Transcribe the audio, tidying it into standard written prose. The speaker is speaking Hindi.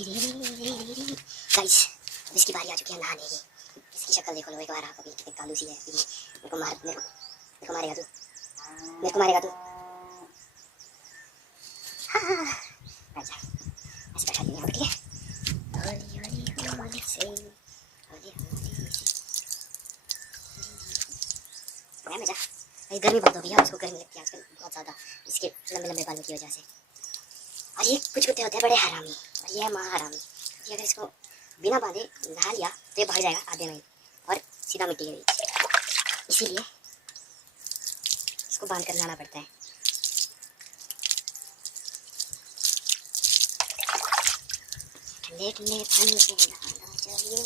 गाइस इसकी बारी आ चुकी है नहाने की। इसकी शक्ल देखो लो एक बार, आप अभी कितनी कालू सी है। मेरे को मारेगा तू, मेरे को मारेगा तू। हाँ अच्छा ऐसे बैठा दिया ठीक है। होली होली होली से होली होली से मजा। गर्मी बहुत हो गई है, उसको गर्मी लगती है आजकल बहुत ज़्यादा इसके लंबे लंबे बालों की वजह से। और ये कुछ कुत्ते होते हैं बड़े हरामी, और ये है महा हरामी। ये अगर इसको बिना बांधे नहा लिया तो ये भाग जाएगा आधे में और सीधा मिट्टी के बीच, इसीलिए इसको बांध कर नहाना पड़ता है। ठंडे ठंडे पानी से नहाना चाहिए।